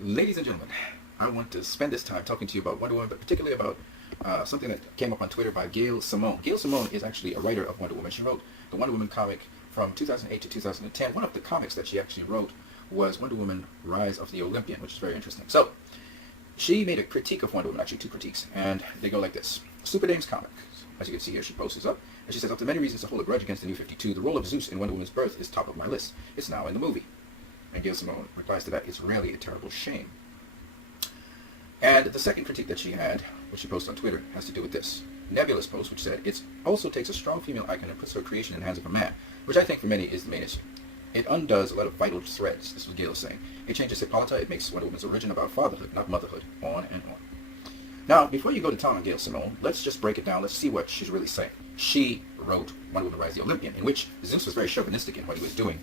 Ladies and gentlemen, I want to spend this time talking to you about Wonder Woman, but particularly about something that came up on Twitter by Gail Simone. Gail Simone is actually a writer of Wonder Woman. She wrote the Wonder Woman comic from 2008 to 2010. One of the comics that she actually wrote was Wonder Woman Rise of the Olympian, which is very interesting. So, she made a critique of Wonder Woman, actually two critiques, and they go like this. Super Dame's comic, as you can see here, she posts this up, and she says, after many reasons to hold a grudge against the New 52, the role of Zeus in Wonder Woman's birth is top of my list. It's now in the movie. And Gail Simone replies to that, it's really a terrible shame. And the second critique that she had, which she posted on Twitter, has to do with this. Nebula's post, which said, it also takes a strong female icon and puts her creation in the hands of a man, which I think for many is the main issue. It undoes a lot of vital threads, this is what Gail is saying. It changes Hippolyta, it makes Wonder Woman's origin about fatherhood, not motherhood, on and on. Now, before you go to town on Gail Simone, let's just break it down, let's see what she's really saying. She wrote Wonder Woman Rise of the Olympian, in which Zeus was very chauvinistic in what he was doing,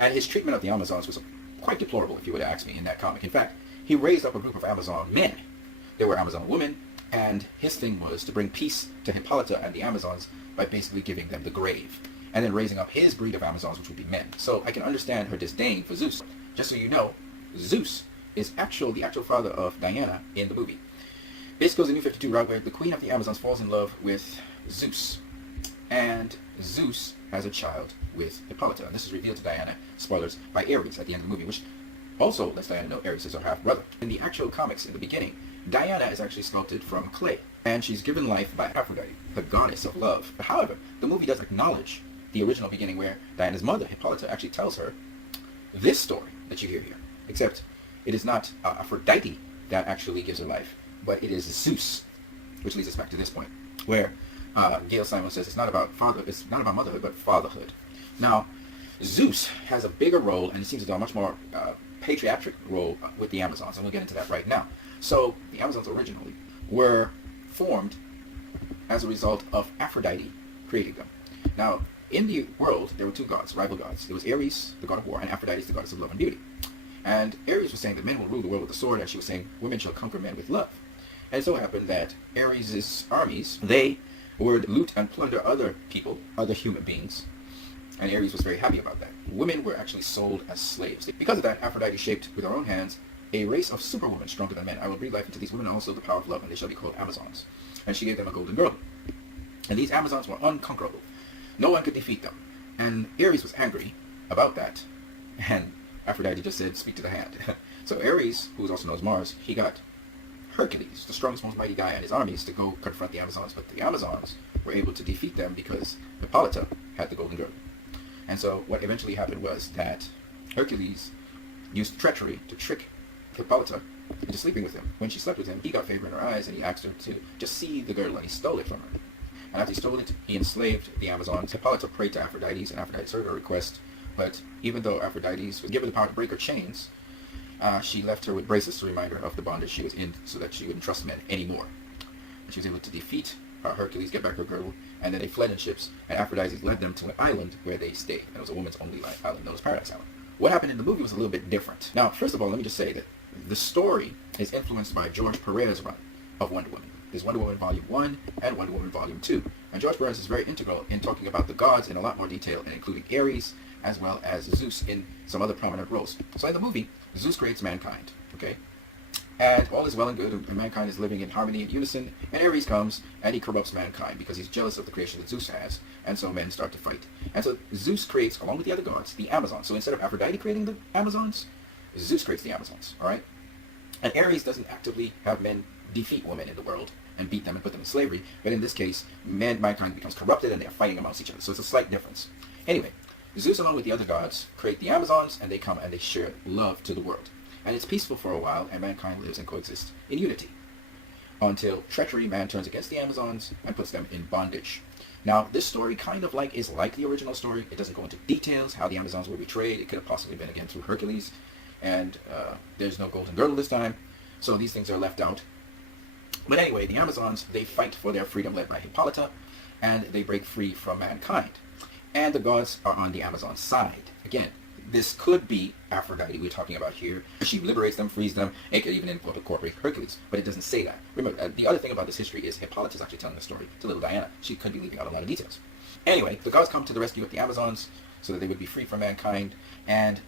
and his treatment of the Amazons was quite deplorable, if you would ask me, in that comic. In fact, he raised up a group of Amazon men. There were Amazon women, and his thing was to bring peace to Hippolyta and the Amazons by basically giving them the grave, and then raising up his breed of Amazons, which would be men. So I can understand her disdain for Zeus. Just so you know, Zeus is the actual father of Diana in the movie. This goes in New 52 route where the queen of the Amazons falls in love with Zeus, and Zeus has a child with Hippolyta, and this is revealed to Diana, spoilers, by Ares at the end of the movie, which also lets Diana know Ares is her half-brother. In the actual comics in the beginning, Diana is actually sculpted from clay, and she's given life by Aphrodite, the goddess of love. However, the movie does acknowledge the original beginning where Diana's mother, Hippolyta, actually tells her this story that you hear here, except it is not Aphrodite that actually gives her life, but it is Zeus, which leads us back to this point, where Gail Simone says it's not about motherhood, but fatherhood. Now, Zeus has a bigger role, and it seems to do a much more patriarchal role with the Amazons, and we'll get into that right now. So, the Amazons originally were formed as a result of Aphrodite creating them. Now, in the world, there were two gods, rival gods. There was Ares, the god of war, and Aphrodite, the goddess of love and beauty. And Ares was saying that men will rule the world with the sword, and she was saying women shall conquer men with love. And it so happened that Ares' armies, they would loot and plunder other people, other human beings, and Ares was very happy about that. Women were actually sold as slaves. Because of that, Aphrodite shaped with her own hands a race of superwomen stronger than men. I will breathe life into these women and also the power of love, and they shall be called Amazons. And she gave them a golden girdle. And these Amazons were unconquerable. No one could defeat them. And Ares was angry about that. And Aphrodite just said, speak to the hand. So Ares, who was also known as Mars, he got Hercules, the strongest, most mighty guy, and his armies to go confront the Amazons. But the Amazons were able to defeat them because Hippolyta had the golden girdle. And so what eventually happened was that Hercules used treachery to trick Hippolyta into sleeping with him. When she slept with him, he got favor in her eyes, and he asked her to just see the girdle, and he stole it from her. And after he stole it, he enslaved the Amazons. Hippolyta prayed to Aphrodite, and Aphrodite heard her request. But even though Aphrodite was given the power to break her chains, she left her with bracelets to remind her of the bondage she was in, so that she wouldn't trust men anymore. And she was able to defeat Hercules, get back her girdle, and then they fled in ships, and Aphrodite led them to an island where they stayed. And it was a woman's only island, known as Paradise Island. What happened in the movie was a little bit different. Now, first of all, let me just say that the story is influenced by George Perez's run of Wonder Woman. There's Wonder Woman Volume 1 and Wonder Woman Volume 2. And George Perez is very integral in talking about the gods in a lot more detail, and including Ares, as well as Zeus in some other prominent roles. So in the movie, Zeus creates mankind, okay? And all is well and good, and mankind is living in harmony and unison, and Ares comes, and he corrupts mankind because he's jealous of the creation that Zeus has, and so men start to fight. And so Zeus creates, along with the other gods, the Amazons. So instead of Aphrodite creating the Amazons, Zeus creates the Amazons, all right? And Ares doesn't actively have men defeat women in the world and beat them and put them in slavery, but in this case, mankind becomes corrupted, and they're fighting amongst each other. So it's a slight difference. Anyway, Zeus, along with the other gods, create the Amazons, and they come and they share love to the world. And it's peaceful for a while, and mankind lives and coexists in unity. Until treachery, man turns against the Amazons and puts them in bondage. Now, this story kind of is like the original story. It doesn't go into details how the Amazons were betrayed. It could have possibly been again through Hercules. And there's no golden girdle this time. So these things are left out. But anyway, the Amazons, they fight for their freedom led by Hippolyta, and they break free from mankind. And the gods are on the Amazon side. Again, this could be Aphrodite we're talking about here. She liberates them, frees them. It could even incorporate Hercules, but it doesn't say that. Remember, the other thing about this history is Hippolyta is actually telling the story to little Diana. She could be leaving out a lot of details. Anyway, the gods come to the rescue of the Amazons so that they would be free from mankind, and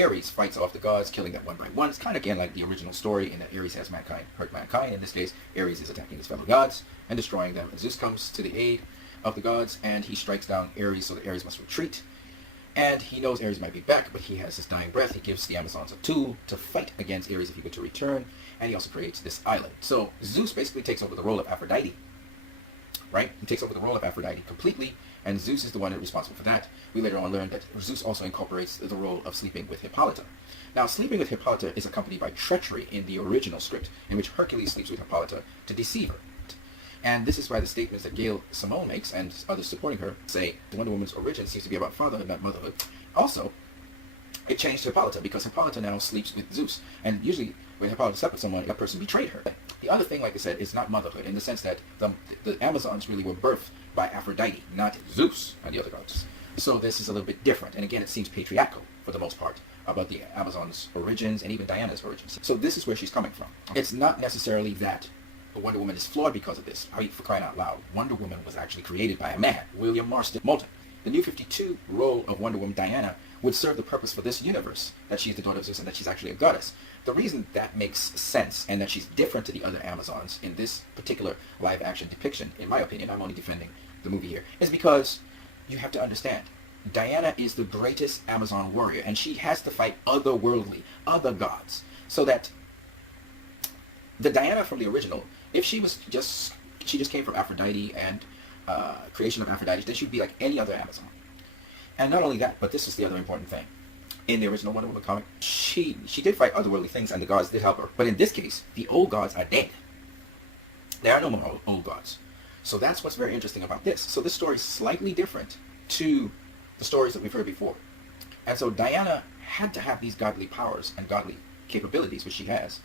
Ares fights off the gods, killing them one by one. It's kind of again like the original story in that Ares has mankind hurt mankind. In this case, Ares is attacking his fellow gods and destroying them. And Zeus comes to the aid of the gods, and he strikes down Ares so that Ares must retreat. And he knows Ares might be back, but he has his dying breath. He gives the Amazons a tool to fight against Ares if he were to return, and he also creates this island. So Zeus basically takes over the role of Aphrodite, right? He takes over the role of Aphrodite completely, and Zeus is the one responsible for that. We later on learn that Zeus also incorporates the role of sleeping with Hippolyta. Now, sleeping with Hippolyta is accompanied by treachery in the original script, in which Hercules sleeps with Hippolyta to deceive her. And this is why the statements that Gail Simone makes, and others supporting her, say Wonder Woman's origin seems to be about fatherhood, not motherhood. Also, it changed to Hippolyta, because Hippolyta now sleeps with Zeus. And usually, when Hippolyta slept with someone, that person betrayed her. The other thing, like I said, is not motherhood, in the sense that the Amazons really were birthed by Aphrodite, not Zeus and the other gods. So this is a little bit different. And again, it seems patriarchal, for the most part, about the Amazons' origins, and even Diana's origins. So this is where she's coming from. It's not necessarily that Wonder Woman is flawed because of this. I mean, for crying out loud, Wonder Woman was actually created by a man, William Marston Moulton. The New 52 role of Wonder Woman Diana would serve the purpose for this universe, that she's the daughter of Zeus and that she's actually a goddess. The reason that makes sense, and that she's different to the other Amazons in this particular live-action depiction, in my opinion, I'm only defending the movie here, is because you have to understand, Diana is the greatest Amazon warrior, and she has to fight otherworldly, other gods, so that the Diana from the original, if she just came from Aphrodite and creation of Aphrodite, then she'd be like any other Amazon. And not only that, but this is the other important thing. In the original Wonder Woman comic, she did fight otherworldly things, and the gods did help her. But in this case, the old gods are dead. There are no more old gods. So that's what's very interesting about this. So this story is slightly different to the stories that we've heard before. And so Diana had to have these godly powers and godly capabilities, which she has,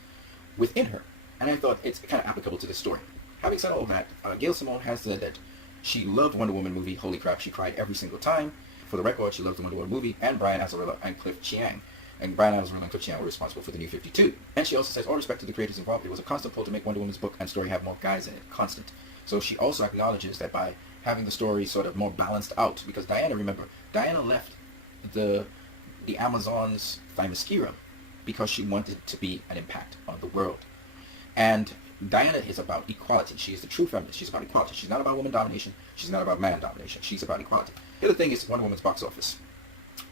within her. And I thought it's kind of applicable to this story. Having said all of that, Gail Simone has said that she loved Wonder Woman movie. Holy crap, she cried every single time. For the record, she loved the Wonder Woman movie, and Brian Azzarello and Cliff Chiang. And Brian Azzarello and Cliff Chiang were responsible for the New 52. And she also says, all respect to the creators involved, it was a constant pull to make Wonder Woman's book and story have more guys in it. Constant. So she also acknowledges that by having the story sort of more balanced out, because Diana, remember, Diana left the Amazons' Themyscira because she wanted to be an impact on the world. And Diana is about equality. She is the true feminist. She's about equality. She's not about woman domination. She's not about man domination. She's about equality. The other thing is Wonder Woman's box office.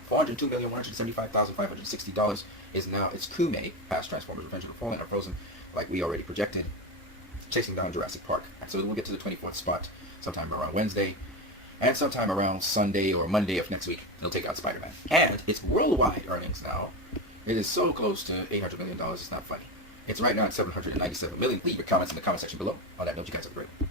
$402,175,560 is now its coup past Transformers Revenge of the Fallen or Frozen, like we already projected, chasing down Jurassic Park. So it will get to the 24th spot sometime around Wednesday, and sometime around Sunday or Monday of next week, it'll take out Spider-Man. And its worldwide earnings now, it is so close to $800 million, it's not funny. It's right now at $797 million. Leave your comments in the comment section below. On that note, you guys have a great